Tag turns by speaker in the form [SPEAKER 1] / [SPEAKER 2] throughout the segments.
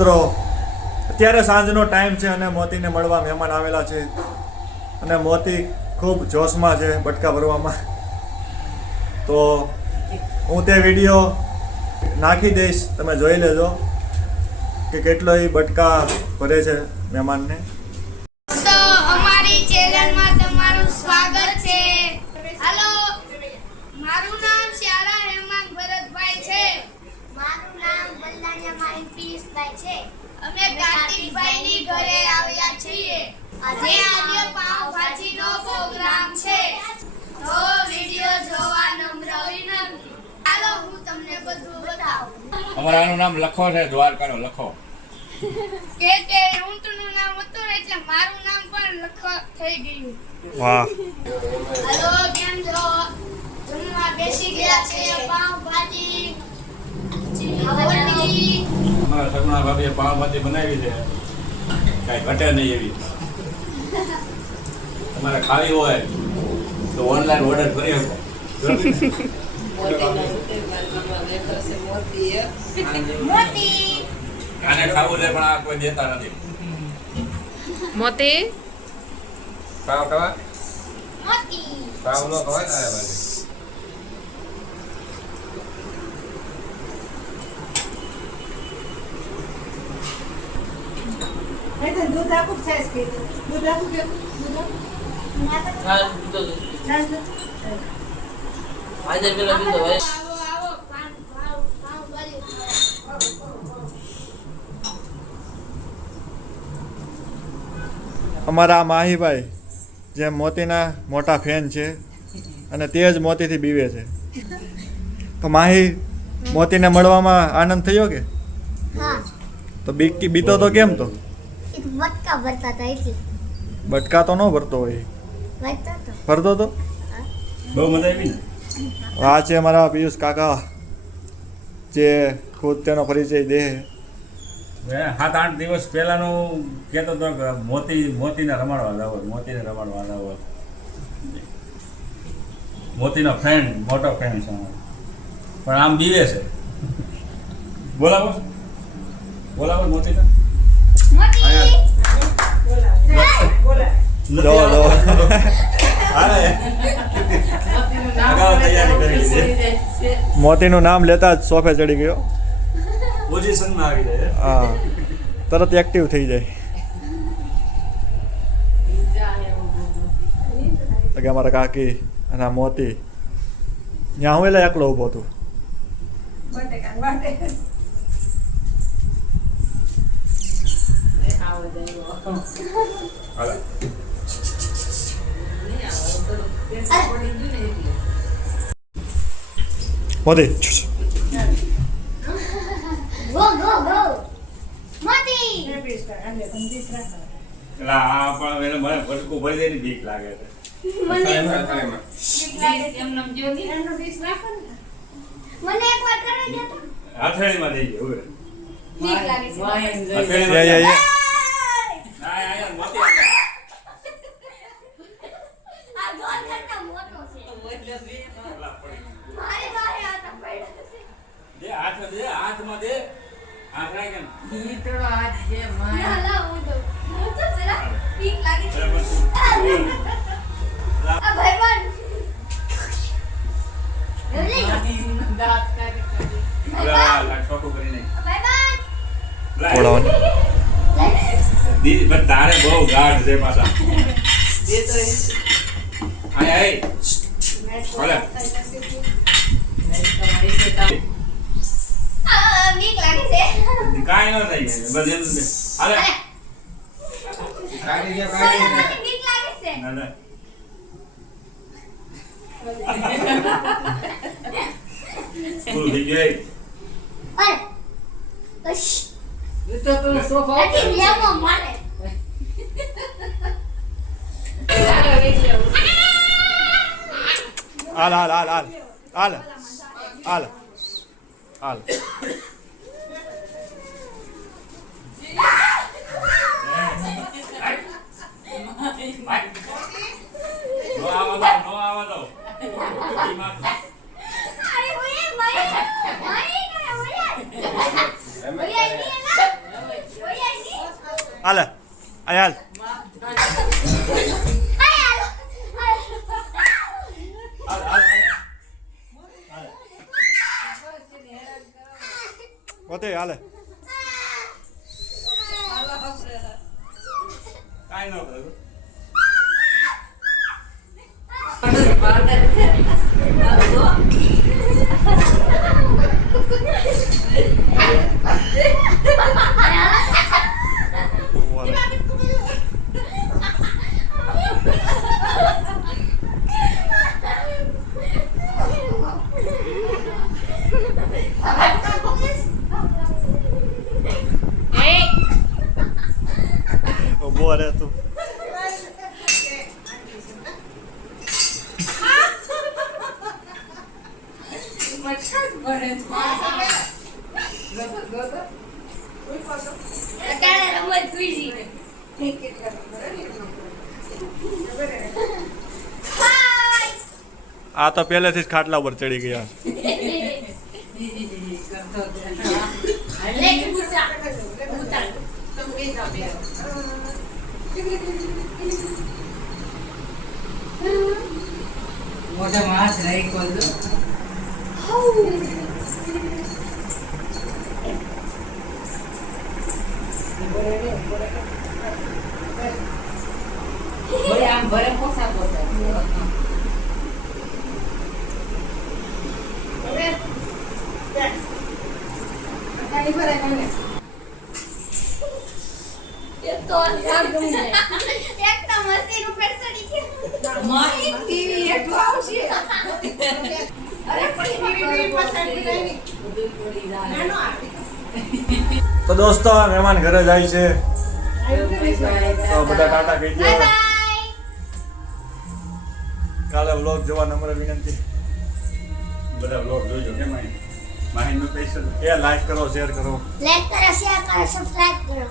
[SPEAKER 1] મિત્રો, અત્યારે સાંજનો ટાઈમ છે અને મોતીને મળવા મહેમાન આવેલા છે. અને મોતી ખૂબ જોશમાં છે બટકા ભરવામાં. તો હું તે વીડિયો નાખી દઈશ. તમે જોઈ લેજો કે કેટલો એ બટકા ભરે છે મહેમાનને
[SPEAKER 2] તો અમારી ચેનલમાં તમારું સ્વાગત છે હાલો મારું નામ શ્યારા હેમાંગ ભરતભાઈ છે
[SPEAKER 3] મારું નામ બલ્લાનિયા માહિન પિયુષભાઈ છે
[SPEAKER 2] અમે કાર્તિકભાઈની ઘરે આવ્યા છીએ આજે આજે પાવભાજીનો પ્રોગ્રામ છે. તો વિડિયો જોવા નમ્ર વિનંતી. ચાલો હું તમને બધું બતાવું.
[SPEAKER 4] અમારા આનું નામ લખો છે દ્વારકાનો લખો.
[SPEAKER 2] કે કે ઊંટનું નામ હતું ને એટલે મારું નામ પણ લખો થઈ ગયું.
[SPEAKER 1] વાહ.
[SPEAKER 2] હલો કેમ છો? જમવા બેસી ગયા છે પાવભાજી
[SPEAKER 4] અમારા સગુણા ભાભીએ પાવભાજી બનાવી છે. કાંઈ ઘટે નહીં એવી. તમારે ખાવી હોય તો ઓનલાઈન ઓર્ડર કરી શકો.
[SPEAKER 2] મોતી
[SPEAKER 4] ખાવ ખાવું છે પણ આ કોઈ દેતા નથી.
[SPEAKER 5] મોતી?
[SPEAKER 4] પાવ ખાવા? નો ખવાય તારે ભાઈ
[SPEAKER 6] દૂધ આપું કે છાશ? દૂધ આપું કે દૂધ છાશ
[SPEAKER 2] ભરી
[SPEAKER 1] અમારા માહીભાઈ જે મોતીના મોટા ફેન છે અને તે જ મોતીથી બીવે છે. તો માહી મોતીને મળવામાં આનંદ થયો કે? તો બીક બીતો તો કેમ તો?
[SPEAKER 3] બટકા ભરતા હતા એટલે.
[SPEAKER 1] બટકા તો ન ભરતો હોય.
[SPEAKER 3] ભરતા તો.
[SPEAKER 1] ભરતો તો?
[SPEAKER 4] બહુ મજા આવી ને?
[SPEAKER 1] આ છે અમારા પિયુષ કાકા જે ખુદ તેનો પરિચય દે.
[SPEAKER 4] મેં સાત આઠ દિવસ પહેલાનું કહેતો હતો કે મોતી મોતીને રમાડવા લાવો મોતીને રમાડવા લાવો. મોતીનો ફ્રેન્ડ મોટો ફ્રેન્ડ છે પણ આમ બીવે છે. બોલાવો. બોલાવો મોતીને.
[SPEAKER 2] મોતી!
[SPEAKER 1] લો લો
[SPEAKER 4] હાલે અગાઉ તૈયારી કરી છે
[SPEAKER 1] મોતીનું નામ લેતા જ સોફે ચડી ગયો.
[SPEAKER 4] પોઝિશનમાં આવી જાય
[SPEAKER 1] હા? તરત એક્ટિવ થઈ જાય. તો કે અમારા કાકી અને મોતી. ત્યાં હું એટલે એકલો ઊભો હતું.
[SPEAKER 4] હાલે
[SPEAKER 1] છુશ.
[SPEAKER 3] ગો ગો ગો મોતી
[SPEAKER 4] આ પણ એને મને ભટકું ભરી દે ની બીક લાગે છે.
[SPEAKER 6] એનો પીસ રાખો ને.
[SPEAKER 3] મને એકવાર કરી દેતો
[SPEAKER 4] હથેળીમાં દઈ ગયો હવે.
[SPEAKER 2] ઠીક લાગે છે.
[SPEAKER 4] હથેળીમાં
[SPEAKER 1] યા યા યા
[SPEAKER 4] આ, આ, આ, મોતી આગળ.
[SPEAKER 3] આ ગોળ કરતા મોટો છે
[SPEAKER 4] અલા, પડી.
[SPEAKER 3] મારી પાસે આતા પડ્યો છે
[SPEAKER 4] દે હાથ દે હાથમાં દે હાથ રાખ એમ.
[SPEAKER 2] ના લા હું તો હું તો જરા ઠીક લાગે છે
[SPEAKER 4] એટલે પછી બોલ.
[SPEAKER 3] આ ભાઈબંધ એવલી
[SPEAKER 4] હવે આ લાગ છોકું કરી નાખ.
[SPEAKER 3] ભાઈબંધ
[SPEAKER 4] લાય.
[SPEAKER 1] બોલાવાની
[SPEAKER 4] દી- પણ તારે બહુ ગાઢ છે પાછા આય આય હાલે.
[SPEAKER 2] આ ઠીક લાગે છે.
[SPEAKER 4] કાંઈ ન થાય બસ એમ
[SPEAKER 2] લાગે છે?
[SPEAKER 4] ના, ના. ફૂલ થઈ ગઈ.
[SPEAKER 3] અરે અશ. નથી લેવો મારે.
[SPEAKER 1] હાલ હાલ હાલ હાલ. હાલ. હાલ. હાલ
[SPEAKER 4] નો આવવા દો, નો આવવા દો. એમાં
[SPEAKER 2] અરે ઓય ભાઈ ભાઈ ના ઓય ઓય આઈ ના
[SPEAKER 1] હાલે. આ હાલ. હાલ, હાલ, હાલ. પોતે હાલે.
[SPEAKER 4] કાંઈ ન કરે
[SPEAKER 1] ઊભો રહે તું
[SPEAKER 2] અત્યારે રમત બીજી
[SPEAKER 1] આ તો પહેલેથી જ ખાટલા ઉપર ચડી ગયા.
[SPEAKER 6] મોટા માસ રહી કોલ આમ ભરે પોસા પોસા
[SPEAKER 2] એક તો એક તો મસ્તી ઉપર ચડી ગયા.
[SPEAKER 6] મારી ટીવી એટલું આવશે. અરે પણ ટીવી પાછળ નાનો
[SPEAKER 1] તો દોસ્તો મહેમાન ઘરે જાય છે. તો બધા ટાટા કહી દો કાલે વ્લોગ જોવા નમ્ર વિનંતી.
[SPEAKER 4] બધા વ્લોગ જોજો કેમ અહીં નું સ્પેશિયલ
[SPEAKER 1] એ લાઈક કરો શેર કરો.
[SPEAKER 3] લાઈક કરો શેર કરો સબસ્ક્રાઇબ કરો.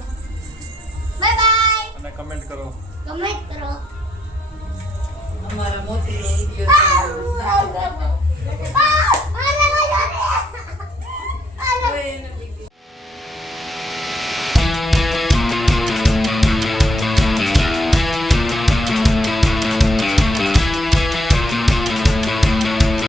[SPEAKER 2] બાય બાય
[SPEAKER 1] અને કમેન્ટ કરો.
[SPEAKER 3] કમેન્ટ કરો.
[SPEAKER 6] અમારા મોટી વીડિયો